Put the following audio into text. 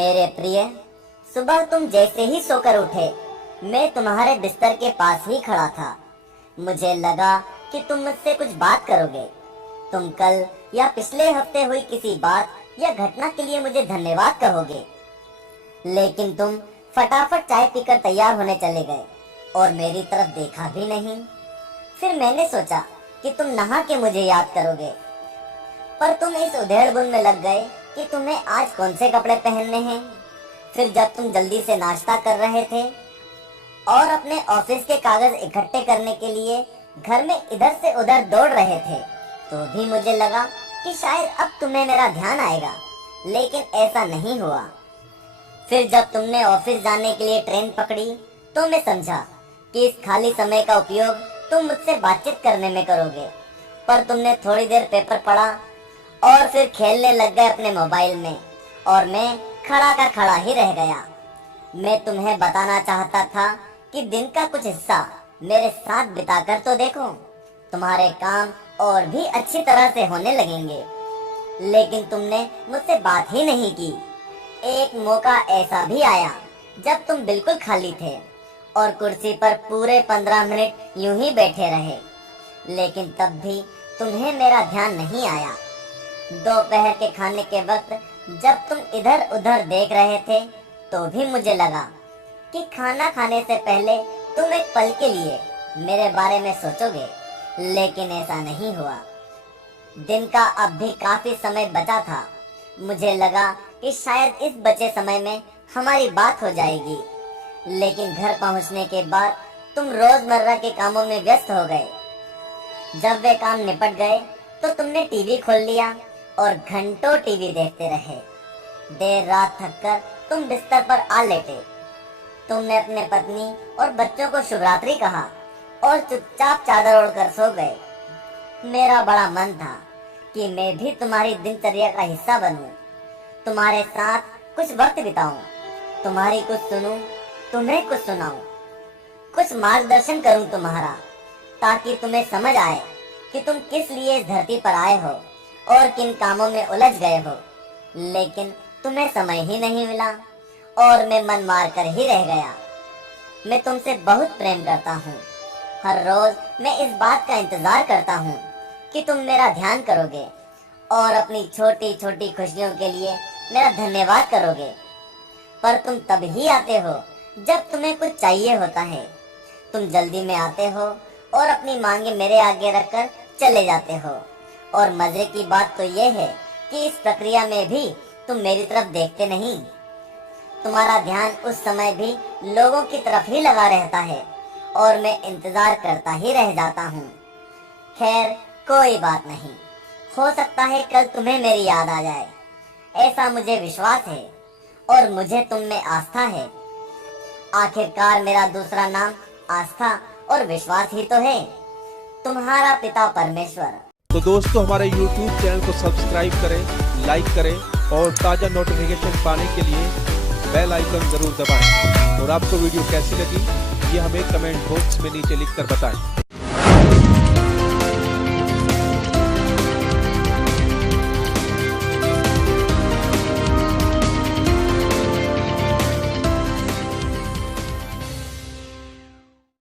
मेरे प्रिय, सुबह तुम जैसे ही सोकर उठे, मैं तुम्हारे बिस्तर के पास ही खड़ा था। मुझे लगा कि तुम मुझसे कुछ बात करोगे। तुम कल या पिछले हफ्ते हुई किसी बात या घटना के लिए मुझे धन्यवाद कहोगे, लेकिन तुम फटाफट चाय पीकर तैयार होने चले गए और मेरी तरफ देखा भी नहीं। फिर मैंने सोचा कि तुम नहा के मुझे याद करोगे, पर तुम इस उधेड़-बुन में लग गए कि तुम्हें आज कौन से कपड़े पहनने हैं। फिर जब तुम जल्दी से नाश्ता कर रहे थे और अपने ऑफिस के कागज इकट्ठे करने के लिए घर में इधर से उधर दौड़ रहे थे, तो भी मुझे लगा कि शायद अब तुम्हें मेरा ध्यान आएगा, लेकिन ऐसा नहीं हुआ। फिर जब तुमने ऑफिस जाने के लिए ट्रेन पकड़ी, तो मैं समझा कि इस खाली समय का उपयोग तुम मुझसे बातचीत करने में करोगे, पर तुमने थोड़ी देर पेपर पढ़ा और फिर खेलने लग गए अपने मोबाइल में, और मैं खड़ा का खड़ा ही रह गया। मैं तुम्हें बताना चाहता था कि दिन का कुछ हिस्सा मेरे साथ बिताकर तो देखो, तुम्हारे काम और भी अच्छी तरह से होने लगेंगे, लेकिन तुमने मुझसे बात ही नहीं की। एक मौका ऐसा भी आया जब तुम बिल्कुल खाली थे और कुर्सी पर पूरे 15 मिनट यूं ही बैठे रहे, लेकिन तब भी तुम्हें मेरा ध्यान नहीं आया। दोपहर के खाने के वक्त जब तुम इधर उधर देख रहे थे, तो भी मुझे लगा कि खाना खाने से पहले तुम एक पल के लिए मेरे बारे में सोचोगे, लेकिन ऐसा नहीं हुआ। दिन का अब भी काफी समय बचा था। मुझे लगा कि शायद इस बचे समय में हमारी बात हो जाएगी, लेकिन घर पहुंचने के बाद तुम रोजमर्रा के कामों में व्यस्त हो गए। जब वे काम निपट गए तो तुमने टीवी खोल लिया और घंटों टीवी देखते रहे। देर रात थककर तुम बिस्तर पर आ लेटे। तुमने अपने पत्नी और बच्चों को शुभरात्रि कहा और चुपचाप चादर ओढ़कर सो गए। मेरा बड़ा मन था कि मैं भी तुम्हारी दिनचर्या का हिस्सा बनूं, तुम्हारे साथ कुछ वक्त बिताऊं, तुम्हारी कुछ सुनूं, तुम्हें कुछ सुनाऊं, कुछ मार्गदर्शन करूं तुम्हारा, ताकि तुम्हें समझ आए कि तुम किस लिए इस धरती पर आए हो और किन कामों में उलझ गए हो। लेकिन तुम्हें समय ही नहीं मिला और मैं मन मार कर ही रह गया। मैं तुमसे बहुत प्रेम करता हूँ। हर रोज मैं इस बात का इंतजार करता हूँ कि तुम मेरा ध्यान करोगे और अपनी छोटी छोटी खुशियों के लिए मेरा धन्यवाद करोगे, पर तुम तब ही आते हो जब तुम्हें कुछ चाहिए होता है। तुम जल्दी में आते हो और अपनी मांगे मेरे आगे रखकर चले जाते हो, और मजे की बात तो ये है कि इस प्रक्रिया में भी तुम मेरी तरफ देखते नहीं। तुम्हारा ध्यान उस समय भी लोगों की तरफ ही लगा रहता है और मैं इंतजार करता ही रह जाता हूँ। खैर, कोई बात नहीं, हो सकता है कल तुम्हें मेरी याद आ जाए, ऐसा मुझे विश्वास है और मुझे तुम में आस्था है। आखिरकार मेरा दूसरा नाम आस्था और विश्वास ही तो है। तुम्हारा पिता परमेश्वर। तो दोस्तों, हमारे YouTube चैनल को सब्सक्राइब करें, लाइक करें और ताज़ा नोटिफिकेशन पाने के लिए बेल आइकन जरूर दबाएं। और आपको वीडियो कैसी लगी ये हमें कमेंट बॉक्स में नीचे लिखकर बताएं।